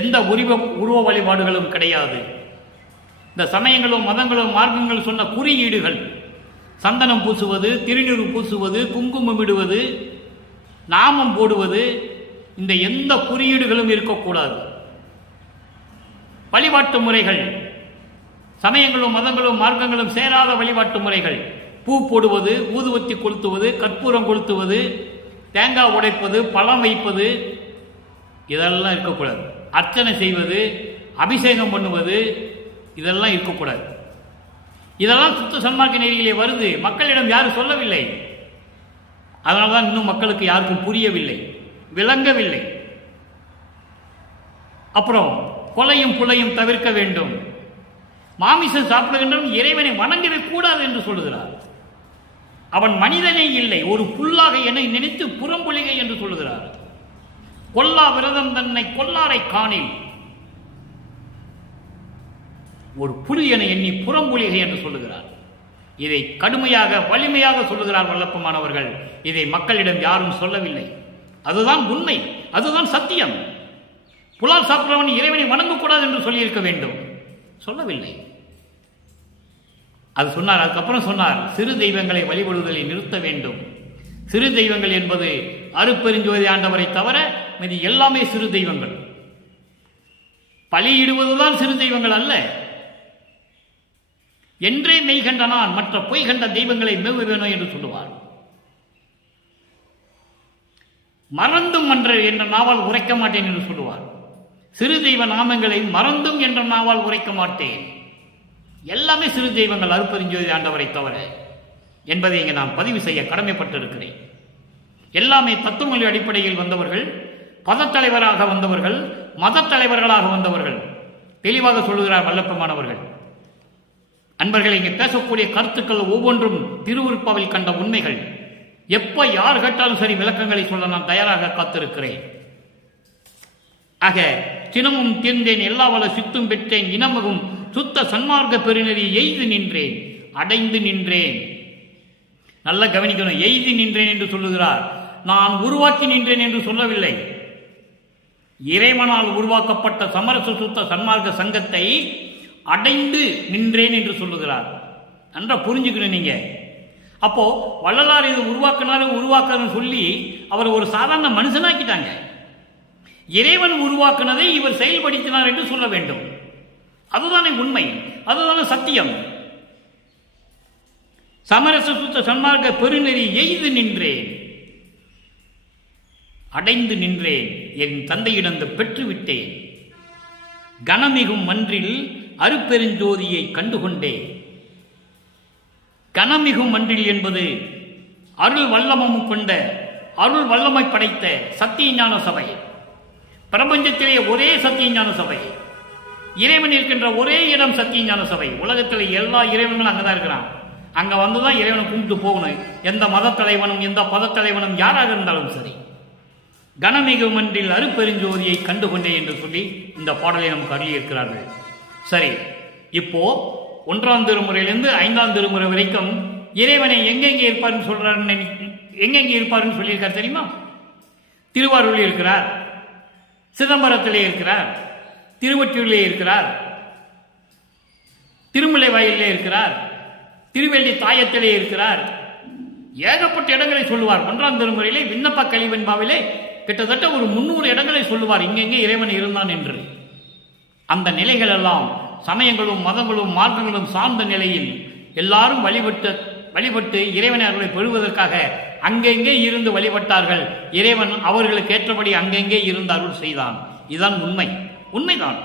எந்த உருவ வழிபாடுகளும் கிடையாது. இந்த சமயங்களும் மதங்களும் மார்க்கங்களும் சொன்ன குறியீடுகள், சந்தனம் பூசுவது, திருநீறு பூசுவது, குங்குமம் இடுவது, நாமம் போடுவது, இந்த எந்த குறியீடுகளும் இருக்கக்கூடாது. வழிபாட்டு முறைகள், சமயங்களும் மதங்களும் மார்க்கங்களும் சேராத வழிபாட்டு முறைகள், பூ போடுவது, ஊதுவத்தி கொளுத்துவது, கற்பூரம் கொளுத்துவது, தேங்காய் உடைப்பது, பழம் வைப்பது, இதெல்லாம் இருக்கக்கூடாது. அர்ச்சனை செய்வது, அபிஷேகம் பண்ணுவது, இதெல்லாம் இருக்கக்கூடாது. இதெல்லாம் சுத்த சன்மார்க்க நெறியிலே வருது. மக்களிடம் யாரும் சொல்லவில்லை. அதனால்தான் இன்னும் மக்களுக்கு யாருக்கும் புரியவில்லை, விளங்கவில்லை. அப்புறம் கொலையும் புலையும் தவிர்க்க வேண்டும். மாமிசம் சாப்பிடுகின்றவன் இறைவனை வணங்கவே கூடாது என்று சொல்லுகிறார். அவன் மனிதனே இல்லை, ஒரு புல்லாக என்னை நினைத்து புறம்பொழிகை என்று சொல்லுகிறார். கொல்லா விரதம் தன்னை கொல்லாரை காணில், ஒரு புலி என எண்ணி புறம்பொழிகை என்று சொல்லுகிறார். இதை கடுமையாக வலிமையாக சொல்லுகிறார் வல்லப்பமானவர்கள். இதை மக்களிடம் யாரும் சொல்லவில்லை. அதுதான் உண்மை, அதுதான் சத்தியம். புலால் சாப்பிடுறவன் இறைவனை வணங்கக்கூடாது என்று சொல்லியிருக்க வேண்டும், சொல்லவில்லை. அது சொன்னார். அதுக்கப்புறம் சொன்னார், சிறு தெய்வங்களை வழிபடுவதை நிறுத்த வேண்டும். சிறு தெய்வங்கள் என்பது அருட்பெருஞ்சோதி ஆண்டவரை தவிர மீது எல்லாமே சிறு தெய்வங்கள். பலியிடுவதுதான் சிறு தெய்வங்கள் அல்ல. என்றே மெய் கண்ட நான் மற்ற பொய் கண்ட தெய்வங்களை மேவ வேணும் என்று சொல்லுவார். மறந்தும் அன்று என்ற நாவால் உரைக்க மாட்டேன் என்று சொல்லுவார். சிறு தெய்வ நாமங்களை மறந்தும் என்ற நாவால் உரைக்க மாட்டேன். எல்லாமே சிறு தெய்வங்கள் அருட்பெருஞ்சோதி ஆண்டவரை தவிர என்பதை இங்கே நான் பதிவு செய்ய கடமைப்பட்டிருக்கிறேன். எல்லாமே தத்துவமொழி அடிப்படையில் வந்தவர்கள், பதத்தலைவராக வந்தவர்கள், மத தலைவர்களாக வந்தவர்கள். தெளிவாக சொல்லுகிறார் வல்லப்பமானவர்கள். அன்பர்கள், இங்கே பேசக்கூடிய கருத்துக்கள் ஒவ்வொன்றும் திருவுருப்பாவில் கண்ட உண்மைகள். எப்ப யார் கேட்டாலும் சரி விளக்கங்களை சொல்ல நான் தயாராக காத்திருக்கிறேன். ஆக சினமும் தீர்ந்தேன், எல்லா வள சித்தும் பெற்றேன், இனமகும் சுத்த சன்மார்க்க பெருநெறி எய்து நின்றேன், அடைந்து நின்றேன். நல்லா கவனிக்கணும். எய்து நின்றேன் என்று சொல்லுகிறார். நான் உருவாக்கி நின்றேன் என்று சொல்லவில்லை. இறைவனால் உருவாக்கப்பட்ட சமரச சுத்த சன்மார்க்க சங்கத்தை அடைந்து நின்றேன் என்று சொல்லுகிறார். நன்றா புரிஞ்சுக்கணும் நீங்க. அப்போ வள்ளலார் இது உருவாக்கணும்னு சொல்லி அவர் ஒரு சாதாரண மனுஷனாக்கிட்டாங்க. இறைவன் உருவாக்குனதை இவர் செயல்படுத்தினார் என்று சொல்ல வேண்டும். அதுதானே உண்மை, அதுதானே சத்தியம். சமரச சுத்த சன்மார்க்க பெருநெறி எய்து நின்றேன், அடைந்து நின்றேன், என் தந்தையிடந்து பெற்றுவிட்டேன். கனமிகும் மன்றில் அருட்பெருஞ்சோதியை கண்டுகொண்டேன். கனமிகும் மன்றில் என்பது அருள் வல்லமும் கொண்ட, அருள் வல்லமை படைத்த சத்திய ஞான சபை. பிரபஞ்சத்திலே ஒரே சத்திய ஞான சபை. இறைவன் இருக்கின்ற ஒரே இடம் சத்திய ஞான சபை. உலகத்தில் எல்லா இறைவன்களும் அங்கதான் இருக்கிறான். அங்க வந்துதான் இறைவனை கும்பிட்டு போகணும். எந்த மத தலைவனும் எந்த பதத்தலைவனும் யாராக இருந்தாலும் சரி. கனமிகு மன்றில் அருட்பெருஞ்சோதியை கண்டுகொண்டே என்று சொல்லி இந்த பாடலை நமக்கு அருளியிருக்கிறார்கள். சரி, இப்போ 1ஆம் திருமுறையிலிருந்து 5ஆம் திருமுறை வரைக்கும் இறைவனை எங்கெங்கே இருப்பார்னு சொல்றாருன்னு எங்கெங்கே இருப்பாருன்னு சொல்லியிருக்கார் தெரியுமா? திருவாரூரில் இருக்கிறார், சிதம்பரத்திலே இருக்கிறார், திருவொற்றியூரிலே இருக்கிறார், திருமலை வாயிலே இருக்கிறார், திருவெள்ளி தாயத்திலே இருக்கிறார். ஏகப்பட்ட இடங்களை சொல்லுவார். 1ஆம் திருமுறையிலே விண்ணப்ப கலிவெண்பாவிலே கிட்டத்தட்ட ஒரு 300 இடங்களை சொல்லுவார் இங்கெங்கே இறைவன் இருந்தான் என்று. அந்த நிலைகள் எல்லாம் சமயங்களும் மதங்களும் மார்க்கங்களும் சார்ந்த நிலையில் எல்லாரும் வழிபட்டு இறைவனை அவர்களை பெறுவதற்காக அங்கெங்கே இருந்து வழிபட்டார்கள். இறைவன் அவர்களுக்கு ஏற்றபடி அங்கெங்கே இருந்து அருள் செய்தான். இதுதான் உண்மை. உண்மைதான்,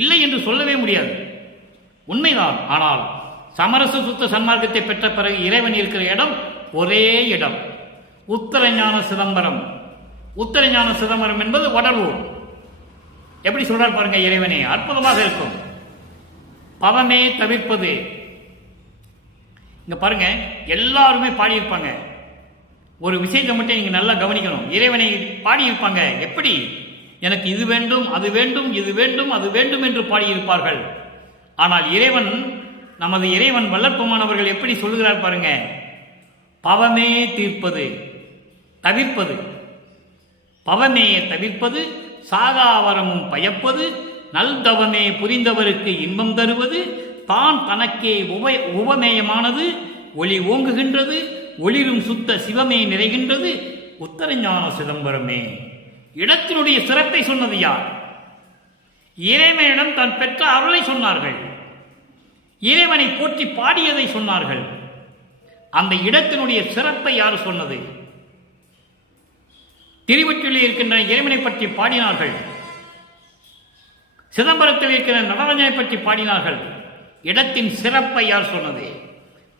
இல்லை என்று சொல்லவே முடியாது. உண்மைதான். ஆனால் சமரச சுத்த சன்மார்க்கத்தை பெற்ற பிறகு இறைவன் இருக்கிற இடம் ஒரே இடம், உத்தரஞான சிதம்பரம். உத்தரஞான சிதம்பரம் என்பது வடலூர். எப்படி சொல்றார் பாருங்க இறைவனே, அற்புதமாக இருக்கும். பவமே தவிர்ப்பது. இங்க பாருங்க, எல்லாருமே பாடியிருப்பாங்க. ஒரு விஷயத்தை மட்டும் நீங்க நல்லா கவனிக்கணும். இறைவனை பாடியிருப்பாங்க. எப்படி? எனக்கு இது வேண்டும், அது வேண்டும், இது வேண்டும், அது வேண்டும் என்று பாடியிருப்பார்கள். ஆனால் இறைவன், நமது இறைவன் வல்லற்பமானவர்கள் எப்படி சொல்லுகிறார் பாருங்க, பவமே தீர்ப்பது, தவிர்ப்பது. பவமே தவிர்ப்பது, சாகாவரமும் பயப்பது, நல்தவமே புரிந்தவருக்கு இன்பம் தருவது, தான் தனக்கே உபமேயமானது, ஒளி ஓங்குகின்றது, ஒளிரும் சுத்த சிவமே நிறைகின்றது, உத்தரஞான சிதம்பரமே. இடத்தினுடைய சிறப்பை சொன்னது யார்? இறைவனிடம் தான் பெற்ற அருளை சொன்னார்கள். இறைவனை போற்றி பாடியதை சொன்னார்கள். அந்த இடத்தினுடைய சிறப்பை யார் சொன்னது? திருவொற்றியூரில் இருக்கின்ற இறைவனை பற்றி பாடினார்கள். சிதம்பரத்தில் இருக்கிற நடராஜனை பற்றி பாடினார்கள். இடத்தின் சிறப்பை யார் சொன்னது?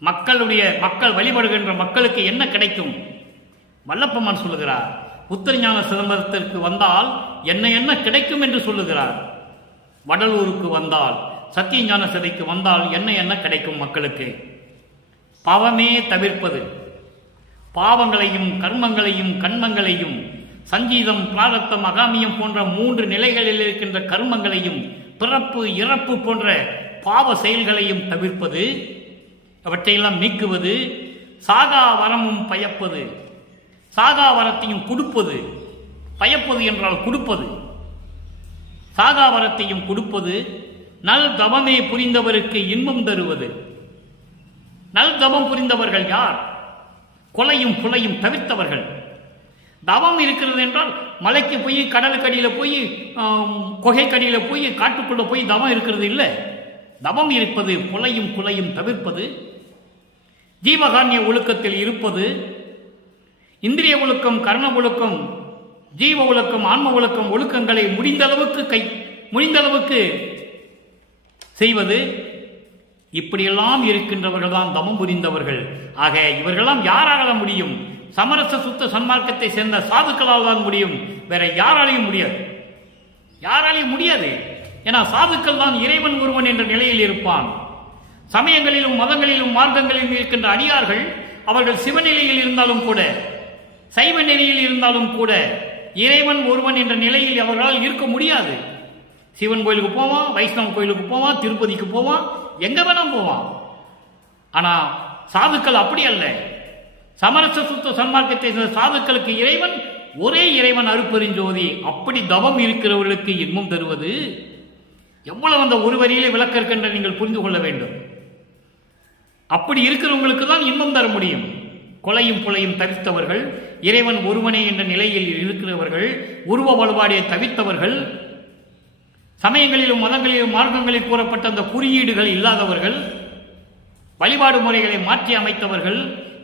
மக்கள் வழிபடுகின்ற மக்களுக்கு என்ன கிடைக்கும்? வல்லப்பமான் சொல்லுகிறார். உத்தரஞான சிதம்பரத்திற்கு வந்தால் என்ன என்ன கிடைக்கும் என்று சொல்லுகிறார். வடலூருக்கு வந்தால், சத்தியஞான சிதைக்கு வந்தால் என்ன என்ன கிடைக்கும் மக்களுக்கு? பாவமே தவிர்ப்பது, பாவங்களையும் கர்மங்களையும் கண்மங்களையும், சஞ்சீதம் பிராரத்தம் அகாமியம் போன்ற 3 நிலைகளில் இருக்கின்ற கர்மங்களையும், பிறப்பு இறப்பு போன்ற பாவ செயல்களையும் தவிர்ப்பது, அவற்றையெல்லாம் நீக்குவது, சாகா வரமும் பயப்பது, சாகா வரத்தையும் கொடுப்பது. பயப்பது என்றால் கொடுப்பது, சாகா வரத்தையும் கொடுப்பது. நல் தவமே புரிந்தவருக்கு இன்பம் தருவது. நல் தவம் புரிந்தவர்கள் யார்? கொலையும் புலையும் தவிர்த்தவர்கள். தவம் இருக்கிறது என்றால் மலைக்கு போய், கடலுக்கடியில் போய், குகைக்கடியில் போய், காட்டுக்குள்ள போய் தவம் இருக்கிறது இல்லை. தவம் இருப்பது புலையும் குலையும் தவிர்ப்பது, ஜீவகான்ய ஒழுக்கத்தில் இருப்பது, இந்திரிய ஒழுக்கம், கர்ண ஒழுக்கம், ஜீவ ஒழுக்கம், ஆன்ம ஒழுக்கம், ஒழுக்கங்களை முடிந்தளவுக்கு செய்வது. இப்படியெல்லாம் இருக்கின்றவர்கள் தான் தவம் புரிந்தவர்கள். ஆக இவர்களெல்லாம் யாரால முடியும்? சமரச சுத்த சன்மார்க்கத்தை சேர்ந்த சாதுக்களால் தான் முடியும். வேற யாராலையும் முடியாது, யாராலையும் முடியாது. ஏன்னா சாதுக்கள் தான் இறைவன் ஒருவன் என்ற நிலையில் இருப்பான். சமயங்களிலும் மதங்களிலும் மார்க்கங்களிலும் இருக்கின்ற அடியார்கள் அவர்கள் சிவநிலையில் இருந்தாலும் கூட, சைவ நிலையில் இருந்தாலும் கூட, இறைவன் ஒருவன் என்ற நிலையில் அவர்களால் இருக்க முடியாது. சிவன் கோயிலுக்கு போவான், வைஷ்ணவ கோயிலுக்கு போவான், திருப்பதிக்கு போவான், எங்க வேணாம் போவான். ஆனா சாதுக்கள் அப்படி அல்ல. சமரச சுத்த சன்மார்க்கத்தை சேர்ந்த சாதுக்களுக்கு இறைவன் ஒரே இறைவன், அருட்பெருஞ்சோதி. அப்படி தவம் இருக்கிறவர்களுக்கு இன்பம் தருவது எவ்வளவு அந்த ஒரு வரியிலே விளக்க இருக்கின்ற நீங்கள் புரிந்து கொள்ள வேண்டும். அப்படி இருக்கிறவங்களுக்கு தான் இன்பம் தர முடியும். கொலையும் புலையும் தவிர்த்தவர்கள், இறைவன் ஒருவனே என்ற நிலையில் இருக்கிறவர்கள், உருவ வழிபாடை தவிர்த்தவர்கள், சமயங்களிலும் மதங்களிலும் மார்க்கங்களில் கூறப்பட்ட அந்த குறியீடுகள் இல்லாதவர்கள், வழிபாடு முறைகளை மாற்றி அமைத்தவர்கள்,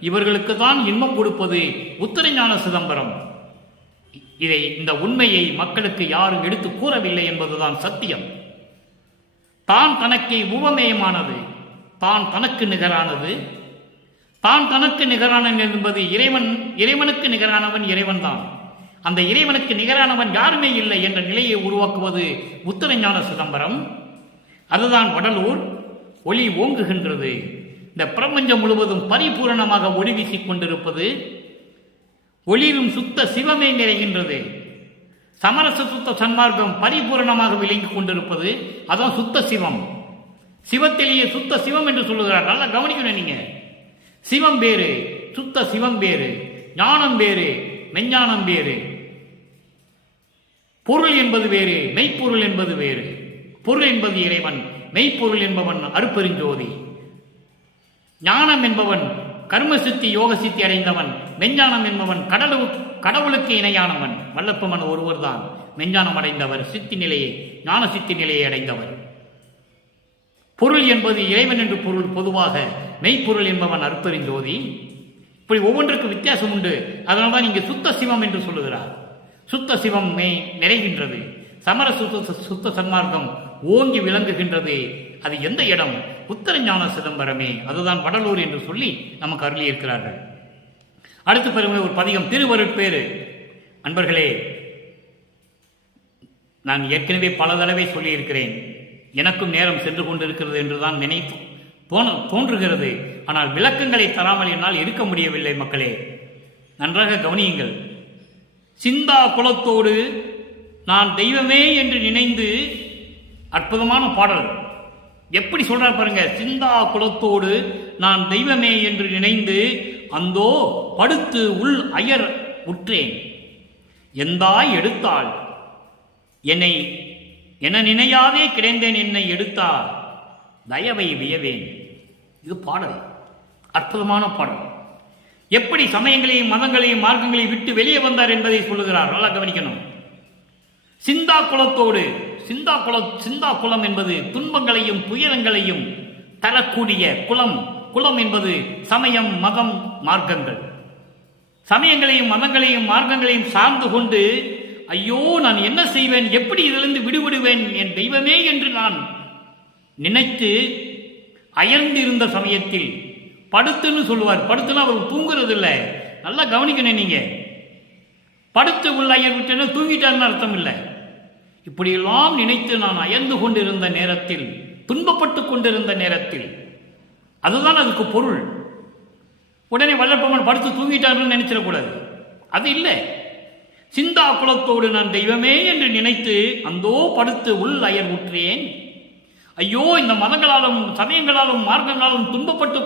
இவர்களுக்கு தான் இன்பம் கொடுப்பது உத்தரஞான சிதம்பரம். இந்த உண்மையை மக்களுக்கு யாரும் எடுத்து கூறவில்லை என்பதுதான் சத்தியம். தான் தனக்கே உவமேயமானது, தான் தனக்கு நிகரானது, தான் தனக்கு நிகரானவன் என்பது இறைவனுக்கு நிகரானவன் இறைவன் தான். அந்த இறைவனுக்கு நிகரானவன் யாருமே இல்லை என்ற நிலையை உருவாக்குவது உத்தரஞான சிதம்பரம். அதுதான் வடலூர். ஒளி ஓங்குகின்றது. இந்த பிரபஞ்சம் முழுவதும் பரிபூரணமாக ஒளி வீசிக் கொண்டிருப்பது. ஒளிரும் சுத்த சிவமே நிறைகின்றது. சமரச சுத்த சன்மார்க்கம் பரிபூரணமாக விளங்கிக் கொண்டிருப்பது. அதான் சுத்த சிவம். சிவத்திலேயே சுத்த சிவம் என்று சொல்லுகிறார். நல்லா கவனிக்கணும் நீங்க. சிவம் வேறு, சுத்த சிவம் வேறு, ஞானம் வேறு, மெஞ்ஞானம் வேறு. பொருள் என்பது வேறு, மெய்ப்பொருள் என்பது வேறு. பொருள் என்பது இறைவன், மெய்ப்பொருள் என்பவன் அருட்பெருஞ்சோதி. ஞானம் என்பவன் கர்மசித்தி யோக சித்தி அடைந்தவன், மெஞ்ஞானம் என்பவன் கடவுளுக்கு இணையானவன். வல்லப்பமன் ஒருவர் தான் மெஞ்ஞானம் அடைந்தவர், சித்தி நிலையை, ஞான சித்தி நிலையை அடைந்தவர். பொருள் என்பது இறைவன் என்று பொருள் பொதுவாக, மெய்ப்பொருள் என்பவன் அருட்பெருஞ்சோதி. இப்படி ஒவ்வொன்றுக்கு வித்தியாசம் உண்டு. அதனால்தான் இங்கு சுத்த சிவம் என்று சொல்லுகிறார். சுத்த சிவம் நிறைகின்றது. சமர சுத்த சன்மார்க்கம் ஓங்கி விளங்குகின்றது. அது எந்த இடம்? உத்தரஞான சிதம்பரமே. அதுதான் வடலூர் என்று சொல்லி நமக்கு அருளி இருக்கிறார்கள். அடுத்து பெருமை ஒரு பதிகம், திருவருட்பேறு. அன்பர்களே, நான் ஏற்கனவே பல தடவை சொல்லியிருக்கிறேன். எனக்கும் நேரம் சென்று கொண்டிருக்கிறது என்றுதான் நினைத்து தோன்றுகிறது. ஆனால் விளக்கங்களை தராமல் என்னால் இருக்க முடியவில்லை. மக்களே, நன்றாக கவனியுங்கள். சிந்தா குலத்தோடு நான் தெய்வமே என்று நினைந்து, அற்புதமான பாடல். எப்படி சொல்றார் பாருங்க. சிந்தா குலத்தோடு நான் தெய்வமே என்று நினைந்து, அந்தோ படுத்து உள் அயர் உற்றேன். எந்தாய் எடுத்தாள் என்னை என நினையாதே கிடைந்தேன், என்னை எடுத்தார் தயவை வியவேன். இது பாடல், அற்புதமான பாடல். எப்படி சமயங்களையும் மதங்களையும் மார்க்கங்களையும் விட்டு வெளியே வந்தார் என்பதை சொல்லுகிறார். நல்லா கவனிக்கணும். சிந்தா குலத்தோடு, சிந்தா குலம் என்பது துன்பங்களையும் துயரங்களையும் தரக்கூடிய குலம். குலம் என்பது சமயம், மதம், மார்க்கங்கள். சமயங்களையும் மதங்களையும் மார்க்கங்களையும் சார்ந்து கொண்டு, ஐயோ நான் என்ன செய்வேன், எப்படி இதிலிருந்து விடுபடுவேன், என் தெய்வமே என்று நான் நினைத்து அயர்ந்து இருந்த சமயத்தில், படுத்துன்னு சொல்லுவார். படுத்துன்னு அவர் தூங்குறது இல்லை, நல்லா கவனிக்கணும். நீங்க படுத்து உள்ள ஐயர் விட்டேன்னு தூங்கிட்டாருன்னு அர்த்தம் இல்லை. இப்படியெல்லாம் நினைத்து நான் அயர்ந்து கொண்டிருந்த நேரத்தில், துன்பப்பட்டு கொண்டிருந்த நேரத்தில், அதுதான் அதுக்கு பொருள். உடனே வல்லப்பெருமான் படுத்து தூங்கிட்டாருன்னு நினைச்சிடக்கூடாது. அது இல்லை. சிந்தா குலத்தோடு நான் தெய்வமே என்று நினைத்து அந்தோ படுத்து உள் அயர் உற்றேன். ஐயோ, இந்த மதங்களாலும் சமயங்களாலும் மார்க்கங்களாலும் துன்பப்பட்டு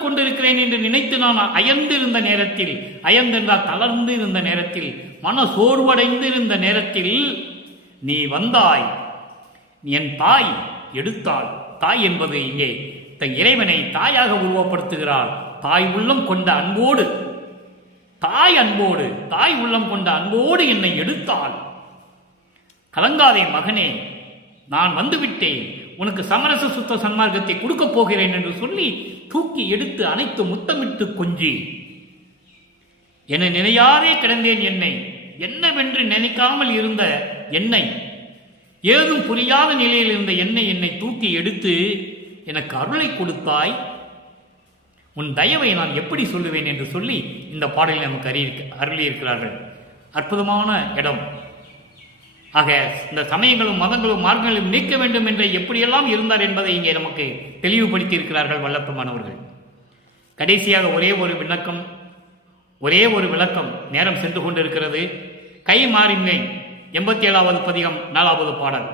கொண்டிருக்கிறேன் என்று நினைத்து நான் அயர்ந்திருந்த நேரத்தில், அயர்ந்தென்றால் தளர்ந்து இருந்த நேரத்தில், மன சோர்வடைந்து இருந்த நேரத்தில் நீ வந்தாய். என் தாய் எடுத்தாள். தாய் என்பது இங்கே தன் இறைவனை தாயாக உருவப்படுத்துகிறாள். தாய் உள்ளம் கொண்ட அன்போடு, தாய் உள்ளம் கொண்ட அன்போடு என்னை எடுத்தாள். கலங்காதே மகனே, நான் வந்துவிட்டேன், உனக்கு சமரச சுத்த சன்மார்க்கத்தை கொடுக்கப் போகிறேன் என்று சொல்லி தூக்கி எடுத்து அனைத்து முத்தமிட்டு கொஞ்சி, என்னை நினையாதே கிடந்தேன். என்னை என்னவென்று நினைக்காமல் இருந்த என்னை, ஏதும் புரியாத நிலையில் இருந்த என்னை தூக்கி எடுத்து எனக்கு அருளை கொடுத்தாய். உன் தயவை நான் எப்படி சொல்லுவேன் என்று சொல்லி இந்த பாடலில் நமக்கு அருளியிருக்கிறார்கள். அற்புதமான இடம். ஆக இந்த சமயங்களும் மதங்களும் மார்க்கங்களும் நீக்க வேண்டும் என்று எப்படியெல்லாம் இருந்தார் என்பதை இங்கே நமக்கு தெளிவுபடுத்தி இருக்கிறார்கள் வல்லப்பெருமானவர்கள். கடைசியாக ஒரே ஒரு விளக்கம். நேரம் சென்று கொண்டிருக்கிறது. கை மாறின்மை 87வது பதிகம் 4வது பாடல்.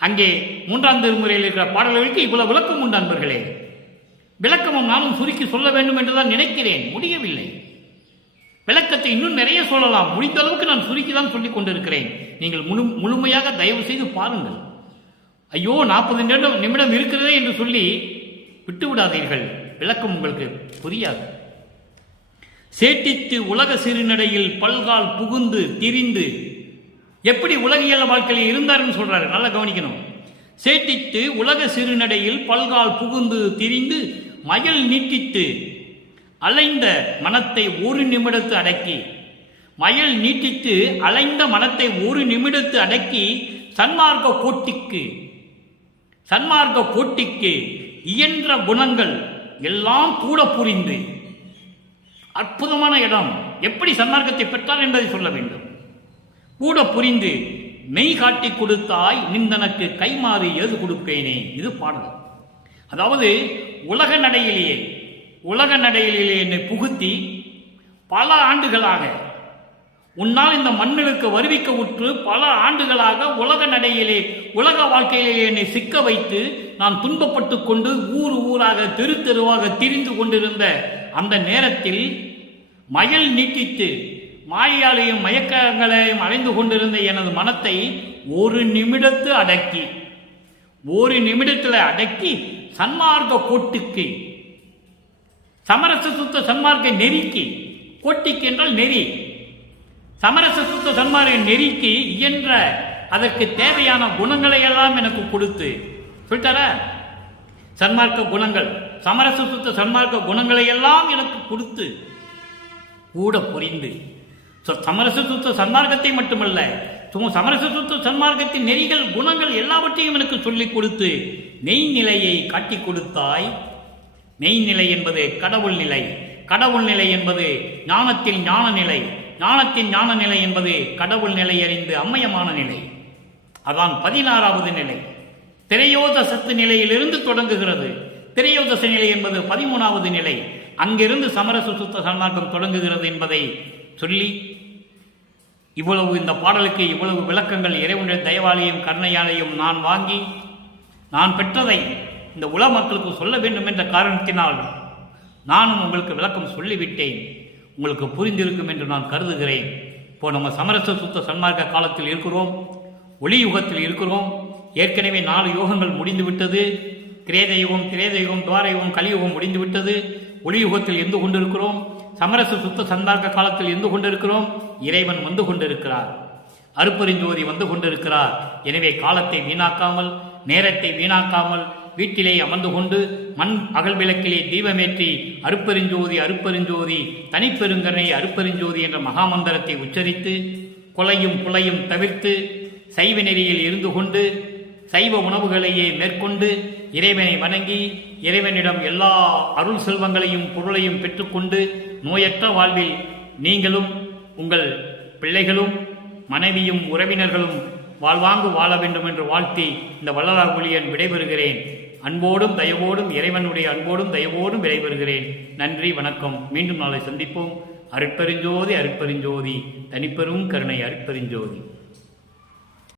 அங்கே 3ஆம் திருமுறையில் இருக்கிற பாடல்களுக்கு இவ்வளவு விளக்கம் உண்டு அன்பர்களே. விளக்கமும் நானும் சுருக்கி சொல்ல வேண்டும் என்றுதான் நினைக்கிறேன், முடியவில்லை. விளக்கத்தை இன்னும் நிறைய சொல்லலாம், முடிந்த அளவுக்கு நான் சுருக்கி தான் சொல்லிக் கொண்டிருக்கிறேன். நீங்கள் முழுமையாக தயவு செய்து பாருங்கள். ஐயோ 40 நிமிடம் இருக்கிறதே என்று சொல்லி விட்டு விடாதீர்கள், விளக்கம் உங்களுக்கு புரியாது. சேட்டித்து உலக சிறுநடையில் பல்கால் புகுந்து திரிந்து, எப்படி உலகியல் வாழ்க்கையில் இருந்தாருன்னு சொல்றாரு, நல்லா கவனிக்கணும். சேட்டித்து உலக சிறுநடையில் பல்கால் புகுந்து திரிந்து மயல் நீட்டித்து அலைந்த மனத்தை ஒரு நிமிடத்து அடக்கி, மயல் நீட்டித்து அலைந்த மனத்தை ஒரு நிமிடத்து அடக்கி சன்மார்க்க போட்டிக்கு இயன்ற குணங்கள் எல்லாம் கூட புரிந்து. அற்புதமான இடம். எப்படி சன்மார்க்கத்தை பெற்றார் என்பதை சொல்ல வேண்டும். கூட புரிந்து மெய் காட்டி கொடுத்தாய், நிந்தனக்கு கைமாறி ஏது கொடுப்பேனே. இது பாடல். அதாவது உலக நடையிலேயே என்னை புகுத்தி பல ஆண்டுகளாக, உன்னால் இந்த மண்ணுக்கு வருவிக்க உற்று பல ஆண்டுகளாக உலக நடையிலே, உலக வாழ்க்கையிலே என்னை சிக்க வைத்து நான் துன்பப்பட்டு கொண்டு ஊராக தெருவாக திரிந்து கொண்டிருந்த அந்த நேரத்தில் மயல் நீட்டித்து மாயாலையும் மயக்கங்களையும் அடைந்து கொண்டிருந்த எனது மனத்தை ஒரு நிமிடத்தில் அடக்கி சன்மார்க்க கோட்டுக்கு, சமரச சுத்த சன்மார்க்க நெறிக்கு, கோட்டிக்கு என்றால் நெறி, சமரச சுத்த சன்மார்க்க நெறிக்கு இயன்ற அதற்கு தேவையான குணங்களை எல்லாம் எனக்கு கொடுத்து சொல்லிட்டார. சன்மார்க்க குணங்கள், சமரச சுத்த சன்மார்க்க குணங்களை எல்லாம் எனக்கு கொடுத்து கூட புரிந்து, சமரச சுத்த சன்மார்க்கத்தை மட்டுமல்ல, சமரச சுத்த சன்மார்க்கத்தின் நெறிகள் குணங்கள் எல்லாவற்றையும் எனக்கு சொல்லிக் கொடுத்து மெய்நிலையை காட்டி கொடுத்தாய். மெய்நிலை என்பது கடவுள் நிலை, கடவுள் நிலை என்பது ஞானத்தின் ஞான நிலை, ஞானத்தின் ஞான நிலை என்பது கடவுள் நிலை அறிந்து அம்மயமான நிலை. அதான் 16வது நிலை. திரையோதசத்து நிலையிலிருந்து தொடங்குகிறது. திரையோதச நிலை என்பது 13வது நிலை. அங்கிருந்து சமரச சுத்த சன்மார்க்கம் தொடங்குகிறது என்பதை சொல்லி, இவ்வளவு இந்த பாடலுக்கு இவ்வளவு விளக்கங்கள் இறைவனுடைய தயவாலையும் கருணையாலையும் நான் வாங்கி, நான் பெற்றதை இந்த உலக மக்களுக்கு சொல்ல வேண்டும் என்ற காரணத்தினால் நானும் உங்களுக்கு விளக்கம் சொல்லிவிட்டேன். உங்களுக்கு புரிந்திருக்கும் என்று நான் கருதுகிறேன். இப்போ நம்ம சமரச சுத்த சன்மார்க்க காலத்தில் இருக்கிறோம், ஒளி யுகத்தில் இருக்கிறோம். ஏற்கனவே 4 யுகங்கள் முடிந்துவிட்டது. கிரேத யுகம், துவார யுகம், கலியுகம் முடிந்துவிட்டது. ஒளி யுகத்தில் இருந்து கொண்டிருக்கிறோம். சமரச சுத்த சன்மார்க்க காலத்தில் இருந்து கொண்டிருக்கிறோம். இறைவன் வந்து கொண்டிருக்கிறார், அருப்பெருஞ்சோதி வந்து கொண்டிருக்கிறார். எனவே காலத்தை வீணாக்காமல், நேரத்தை வீணாக்காமல் வீட்டிலே அமர்ந்து கொண்டு மண் அகல் விளக்கிலே தீபமேற்றி அருப்பெருஞ்சோதி தனிப்பெருங்கனை அருப்பெருஞ்சோதி என்ற மகாமந்திரத்தை உச்சரித்து, கொலையும் புலையும் தவிர்த்து சைவ நெறியில் இருந்து கொண்டு சைவ உணவுகளையே மேற்கொண்டு இறைவனை வணங்கி இறைவனிடம் எல்லா அருள் செல்வங்களையும் பொருளையும் பெற்றுக்கொண்டு நோயற்ற வாழ்வில் நீங்களும் உங்கள் பிள்ளைகளும் மனைவியும் உறவினர்களும் வாழ்வாங்கு வாழ வேண்டும் என்று வாழ்த்தி இந்த வள்ளலார் ஒளியன் விடைபெறுகிறேன். அன்போடும் தயவோடும் இறைவனுடைய அன்போடும் தயவோடும் விடைபெறுகிறேன். நன்றி, வணக்கம். மீண்டும் நாளை சந்திப்போம். அருட்பெருஞ்சோதி அருட்பெருஞ்சோதி, தனிப்பெரும் கருணை அருட்பெருஞ்சோதி.